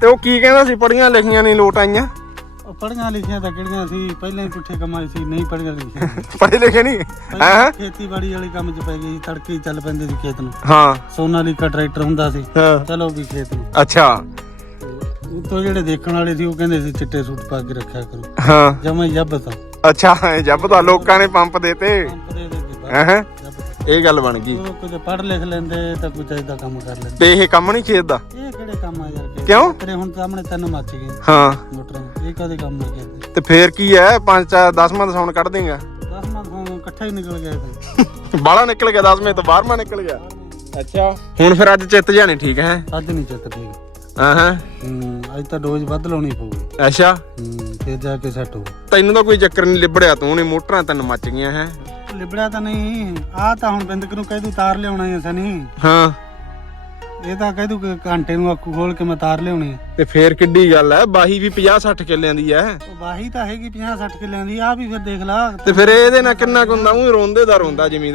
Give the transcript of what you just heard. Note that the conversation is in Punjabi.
ਤੇ ਉਹ ਕੀ ਕਹਿੰਦਾ ਸੀ? ਪੜੀਆਂ ਲਿਖੀਆਂ ਨਹੀਂ ਲੋਟ ਆਈਆਂ। ਉਹ ਪੜੀਆਂ ਲਿਖੀਆਂ ਤਾਂ ਕਿਹੜੀਆਂ ਸੀ? ਪਹਿਲਾਂ ਹੀ ਪੁੱਠੇ ਕੰਮਾਂ 'ਚ ਸੀ ਨਹੀਂ ਪੜੀਆਂ ਲਿਖੀਆਂ। ਪੜ੍ਹੇ ਲਿਖੇ ਨਹੀਂ? ਹਾਂ? ਖੇਤੀਬਾੜੀ ਵਾਲੇ ਕੰਮ 'ਚ ਪੈ ਗਏ ਸੀ ਤੜਕੇ ਹੀ ਚੱਲ ਪੈਂਦੇ ਸੀ ਖੇਤ ਨੂੰ। ਹਾਂ। ਸੋਨਾਲੀਕਾ ਟਰੈਕਟਰ ਹੁੰਦਾ ਸੀ ਹਾਂ। ਚਲੋ ਵੀ ਖੇਤ ਨੂੰ। ਅੱਛਾ। ਉਤੋਂ ਜਿਹੜੇ ਦੇਖਣ ਵਾਲੇ ਸੀ ਉਹ ਕਹਿੰਦੇ ਸੀ ਚਿੱਟੇ ਸੂਟ ਪਾ ਕੇ ਰੱਖਿਆ ਕਰੋ। ਹਾਂ। ਜਮਾ ਜੱਬ ਤਾਂ। ਅੱਛਾ ਜੱਬ ਤਾਂ ਲੋਕਾਂ ਨੇ ਪੰਪ ਦੇਤੇ ਪੰਪ ਦੇ ਦੇ ਕੇ ਹਾਂ? ਇਹ ਗੱਲ ਬਣ ਗਈ। ਉਹ ਕੁਝ ਪੜ ਲਿਖ ਲੈਂਦੇ ਤਾਂ ਕੁਝ ਐਦਾ ਕੰਮ ਕਰ ਲੈਂਦੇ। ਤੇ ਇਹ ਕੰਮ ਨਹੀਂ ਖੇਤ ਦਾ? ਇਹ ਕਿਉਂ? ਤੇਰੇ ਹੁਣ ਸਾਹਮਣੇ ਤਿੰਨ ਮੱਚ ਗਏ। ਹਾਂ। ਮੋਟਰਾਂ ਇਹ ਕਦੇ ਕੰਮ ਨਹੀਂ ਕਰਦੇ ਤੇ? ਫੇਰ ਕੀ ਹੈ? ਪੰਜ ਚਾਰ 10ਵਾਂ ਦਸਾਉਣ ਕੱਢ ਦੇਗਾ। 10 ਮਤ ਹੁਣ ਇਕੱਠਾ ਹੀ ਨਿਕਲ ਗਏ ਤੇ ਬਾਹਲਾ ਨਿਕਲ ਗਿਆ 10ਵੇਂ ਤੋਂ 12ਵਾਂ ਨਿਕਲ ਗਿਆ। ਅੱਛਾ। ਹੁਣ ਫਿਰ ਅੱਜ ਚਿੱਤ ਜਾਣੀ ਠੀਕ ਹੈ? ਅੱਜ ਨਹੀਂ ਚੱਤ ਠੀਕ। ਹਾਂ ਅੱਜ ਤਾਂ ਡੋਜ਼ ਵੱਧ ਲਾਉਣੀ ਪਊਗੀ। ਅੱਛਾ। ਫਿਰ ਜਾ ਕੇ ਸੈੱਟ ਹੋ। ਤੈਨੂੰ ਤਾਂ ਕੋਈ ਚੱਕਰ ਨਹੀਂ ਲਿਬੜਿਆ ਤੂੰ ਨਹੀਂ ਮੋਟਰਾਂ ਤੈਨੂੰ ਮੱਚ ਗਈਆਂ ਹੈ। ਲਿਬੜਿਆ ਤਾਂ ਨਹੀਂ। ਆ ਤਾਂ ਹੁਣ ਬਿੰਦਕ ਨੂੰ ਕਹਿ ਦੂ ਤਾਰ ਲਿਆਉਣਾ ਹੈ ਸਨੀ। ਹਾਂ। ਇਹ ਤਾਂ ਕਹਿ ਦੂ ਕਿ ਘੰਟੇ ਨੂੰ ਆਕੂ ਖੋਲ ਕੇ ਮੈਂ ਤਾਰ ਲਿਆਉਣੀ ਤੇ ਫੇਰ ਕਿੱਡੀ ਗੱਲ ਹੈ ਬਾਹੀ ਵੀ 50 60 ਕਿੱਲਿਆਂ ਦੀ ਹੈ ਉਹ ਵਾਹੀ ਤਾਂ ਹੈਗੀ 50 60 ਕਿੱਲਿਆਂ ਦੀ ਆ ਵੀ ਫਿਰ ਦੇਖ ਲਾ। ਤੇ ਫਿਰ ਇਹਦੇ ਨਾਲ ਕਿੰਨਾ ਕੁ ਹੁੰਦਾ ਉਹ ਰੋਂਦੇ ਦਾ ਰੋਂਦਾ ਜ਼ਿਮੀਦਾਰ।